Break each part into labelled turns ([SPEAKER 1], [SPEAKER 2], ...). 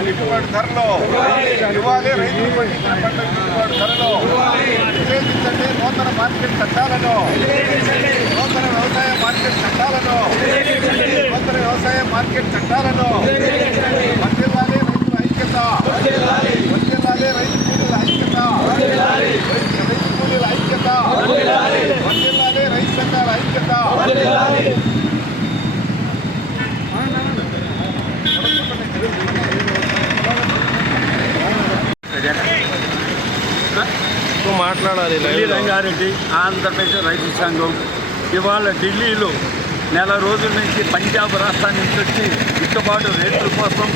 [SPEAKER 1] గిట్టుబాటు ధరలో ఇవ్వాలి రైతులు పండించిన పంట గిట్టుబాటు ధరలో వ్యతిరేకించండి నూతన మార్కెట్ చట్టాలను నూతన వ్యవసాయ మార్కెట్ చట్టాలను నూతన వ్యవసాయ మార్కెట్ చట్టాలను వర్ధిల్లాలి రైతుల ఐక్యత వర్ధిల్లాలి రైతు కూలీల ఐక్యత రైతు కూలీల ఐక్యత వర్ధిల్లాలి రైతు సంఘాల ఐక్యత
[SPEAKER 2] మాట్లాడాలి
[SPEAKER 3] ఢిల్లీ రంగారెడ్డి ఆంధ్రప్రదేశ్ రైతు సంఘం ఇవాళ ఢిల్లీలో నెల రోజుల నుంచి పంజాబ్ రాష్ట్రాన్ని నుంచి వచ్చి గిట్టుబాటు రేట్ల కోసం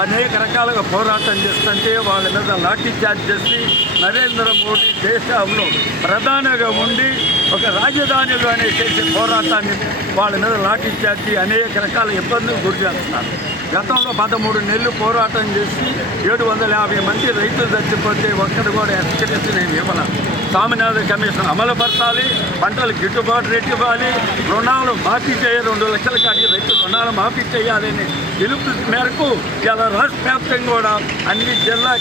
[SPEAKER 3] అనేక రకాలుగా పోరాటం చేస్తుంటే వాళ్ళ మీద లాఠీ చార్జ్ చేసి నరేంద్ర మోడీ దేశంలో ప్రధానిగా ఉండి ఒక రాజధానిలోనే చేసే పోరాటాన్ని వాళ్ళ మీద లాఠీ చార్జి అనేక రకాల ఇబ్బందులు గురి చేస్తున్నారు. గతంలో పదమూడు నెలలు పోరాటం చేసి ఏడు వందల యాభై మంది రైతులు చచ్చిపోతే ఒక్కడు కూడా ఎక్స్పీరియన్స్ నేను ఇవ్వలేదు స్వామినాథన్ కమిషన్ అమలుపరచాలి పంటలు గిట్టుబాటు రేటు ఇవ్వాలి రుణాలు మాఫీ చేయాలి రెండు లక్షల కాడి రైతు రుణాలు మాఫీ చేయాలని పిలుపు మేరకు ఇలా రాష్ట్ర వ్యాప్తంగా కూడా అన్ని జిల్లా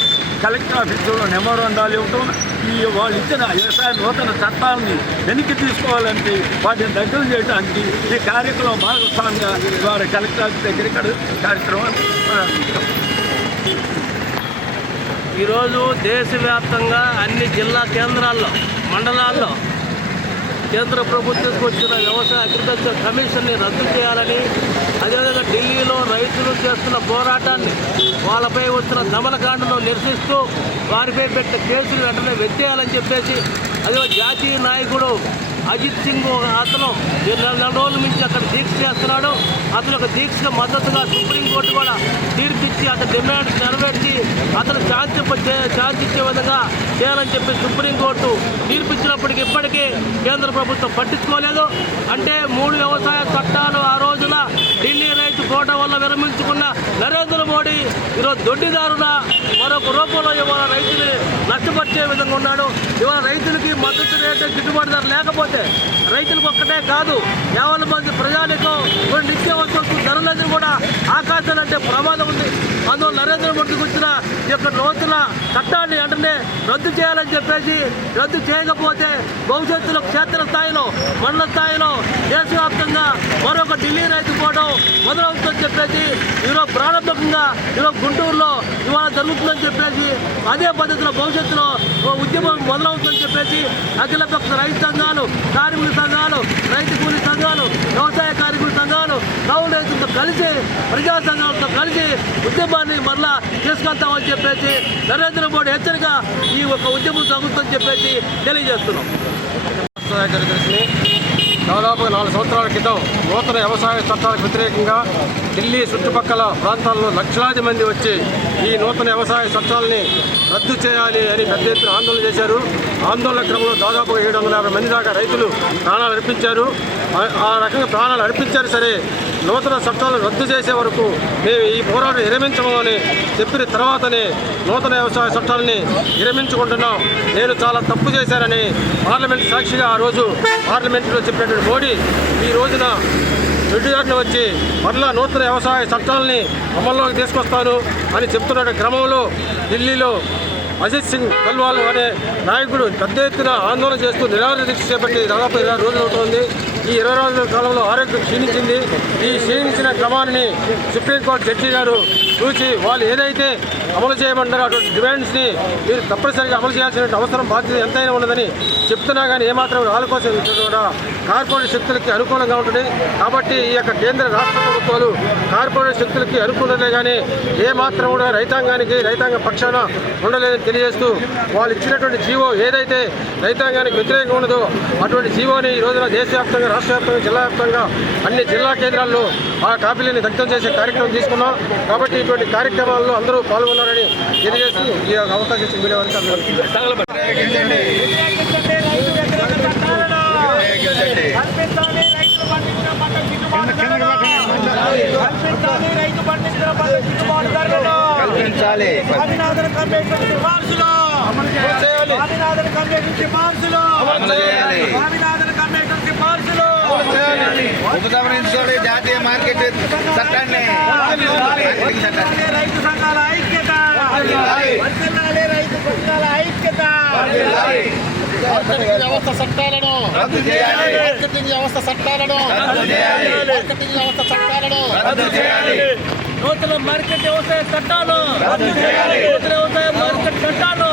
[SPEAKER 3] కలెక్టర్ ఆఫీసులో మెమోరాండాలు ఇవ్వటం ఈ వాళ్ళు ఇచ్చిన వ్యవసాయ నూతన చట్టాలని వెనక్కి తీసుకోవాలంటే వాటిని దగ్గర చేయడానికి ఈ కార్యక్రమం భాగస్వామిగా వారి కలెక్టర్ ఆఫీస్ దగ్గర ఇక్కడ కార్యక్రమం ప్రారంభించాం.
[SPEAKER 2] ఈరోజు దేశవ్యాప్తంగా అన్ని జిల్లా కేంద్రాల్లో మండలాల్లో కేంద్ర ప్రభుత్వంకి వచ్చిన వ్యవసాయ అగ్రికల్చర్ కమిషన్ని రద్దు చేయాలని అదేవిధంగా ఢిల్లీలో రైతులు చేస్తున్న పోరాటాన్ని వాళ్ళపై వచ్చిన దమనకాండను నిరసిస్తూ వారిపై పెట్టిన కేసులు వెంటనే వెత్తేయాలని చెప్పేసి అదే జాతీయ నాయకుడు అజిత్ సింగ్ ఒక అతను. నెల రోజుల నుంచి అక్కడ దీక్ష చేస్తున్నాడు. అతను ఒక దీక్షకు మద్దతుగా సుప్రీంకోర్టు కూడా తీర్పిచ్చి అతని డిమాండ్ నెరవేర్చి అతను శాంతి శాంతి ఇచ్చే విధంగా చేయాలని చెప్పి సుప్రీంకోర్టు తీర్పిచ్చినప్పటికీ ఇప్పటికీ కేంద్ర ప్రభుత్వం పట్టించుకోలేదు. అంటే మూడు వ్యవసాయ చట్టాలు ఆ రోజున ఢిల్లీ రైతు కోట వల్ల విరమించుకున్న నరేంద్ర ఈరోజు దొడ్డిదారున మరొక రూపంలో ఇవాళ రైతుని నష్టపరిచే విధంగా ఉన్నాడు. ఇవాళ రైతులకి మద్దతు రేటు గిట్టుబాటు ధర లేకపోతే రైతులకు ఒక్కటే కాదు యాభై మంది ప్రజానికం కొన్ని నిత్యావసర ధరలన్నీ కూడా ఆకాశాలంటే ప్రమాదం ఉంది. అందువల్ల నరేంద్ర మోడీకి వచ్చిన ఈ యొక్క నూతన చట్టాన్ని వెంటనే రద్దు చేయాలని చెప్పేసి రద్దు చేయకపోతే భవిష్యత్తులో క్షేత్ర స్థాయిలో మండల స్థాయిలో దేశవ్యాప్తంగా మరొక ఢిల్లీ రైతు పోవడం మొదలవుతుందని చెప్పేసి ఈరోజు ప్రారంభంగా ఈరోజు గుంటూరులో ఇవాళ జరుగుతుందని చెప్పేసి అదే పద్ధతిలో భవిష్యత్తులో ఉద్యమం మొదలవుతుందని చెప్పేసి అఖిల పక్ష రైతు సంఘాలు కార్మిక సంఘాలు రైతు కూలీ సంఘాలు వ్యవసాయ కార్మికుల సంఘాలు కౌలు రైతులతో కలిసి ప్రజా సంఘాలతో కలిసి ఉద్యమాన్ని మరలా తీసుకెళ్తామని చెప్పేసి నరేంద్ర మోడీ హెచ్చరిక ఈ ఒక ఉద్యమం తగ్గుతుందని చెప్పేసి తెలియజేస్తున్నాం.
[SPEAKER 4] దాదాపు దాదాపుగా నాలుగు సంవత్సరాల క్రితం నూతన వ్యవసాయ చట్టాలకు వ్యతిరేకంగా ఢిల్లీ చుట్టుపక్కల ప్రాంతాల్లో లక్షలాది మంది వచ్చి ఈ నూతన వ్యవసాయ చట్టాలని రద్దు చేయాలి అని పెద్ద ఎత్తున ఆందోళన చేశారు. ఆందోళన క్రమంలో దాదాపుగా ఏడు వందల యాభై మంది దాకా రైతులు ప్రాణాలు అర్పించారు. ఆ- రకంగా ప్రాణాలు అర్పించారు సరే నూతన చట్టాలను రద్దు చేసే వరకు మేము ఈ పోరాటం విరమించమని చెప్పిన తర్వాతనే నూతన వ్యవసాయ చట్టాలని విరమించుకుంటున్నాం. నేను చాలా తప్పు చేశానని పార్లమెంట్ సాక్షిగా ఆ రోజు పార్లమెంటులో చెప్పినటువంటి మోడీ ఈ రోజున రెడ్డిగారిని వచ్చి మరలా నూతన వ్యవసాయ చట్టాలని అమల్లోకి తీసుకొస్తాను అని చెప్తున్న క్రమంలో ఢిల్లీలో అజిత్ సింగ్ గల్వాల్ అనే నాయకుడు పెద్ద ఎత్తున ఆందోళన చేస్తూ నిరాహార దీక్ష చేపట్టి దాదాపు ఇరవై రోజులు అవుతుంది. ఈ ఇరవై రోజుల కాలంలో ఆరోగ్యం క్షీణించింది. ఈ క్షీణించిన క్రమాన్ని సుప్రీంకోర్టు జడ్జి గారు చూసి వాళ్ళు ఏదైతే అమలు చేయమంటారు అటువంటి డిమాండ్స్ని మీరు తప్పనిసరిగా అమలు చేయాల్సిన అవసరం బాధ్యత ఎంతైనా ఉన్నదని చెప్తున్నా కానీ ఏమాత్రం రాళ్ళ కూడా కార్పొరేట్ శక్తులకి అనుకూలంగా ఉంటుంది. కాబట్టి ఈ యొక్క కేంద్ర రాష్ట్ర ప్రభుత్వాలు కార్పొరేట్ శక్తులకి అనుకూలమే కానీ ఏ మాత్రం కూడా రైతాంగానికి రైతాంగ పక్షాన ఉండలేదని తెలియజేస్తూ వాళ్ళు ఇచ్చినటువంటి జీవో ఏదైతే రైతాంగానికి వ్యతిరేకంగా ఉన్నదో అటువంటి జీవోని ఈ రోజున దేశవ్యాప్తంగా రాష్ట్ర వ్యాప్తంగా జిల్లా వ్యాప్తంగా అన్ని జిల్లా కేంద్రాల్లో ఆ కాపీలని దగ్ధం చేసే కార్యక్రమం తీసుకున్నాం. కాబట్టి ఇటువంటి కార్యక్రమాల్లో అందరూ పాల్గొన్నారు. పాల్గొన్నారని తెలియజేస్తూ ఈ అవకాశం ఇచ్చిన మీడియా
[SPEAKER 5] కల్పించాలి స్వామినాథన్ సిఫార్సులు
[SPEAKER 1] చేయాలి.
[SPEAKER 5] స్వామినాథన్ సిఫార్సులు
[SPEAKER 1] జాతీయ మార్కెట్ చట్టాన్ని మార్కెటింగ్ చట్టాన్ని
[SPEAKER 5] రైతు సంఘాల
[SPEAKER 1] మార్కెటింగ్ వ్యవస్థ చట్టాలను.
[SPEAKER 2] రద్దు చేయాలి.
[SPEAKER 1] మార్కెటింగ్ వ్యవస్థ చట్టాలను.
[SPEAKER 2] రద్దు చేయాలి.
[SPEAKER 1] మార్కెటింగ్ వ్యవస్థ చట్టాలను.
[SPEAKER 2] రద్దు చేయాలి. నూతన మార్కెట్ వ్యవసాయ చట్టాలు. రద్దు చేయాలి. నూతన వ్యవసాయ మార్కెట్ చట్టాలు.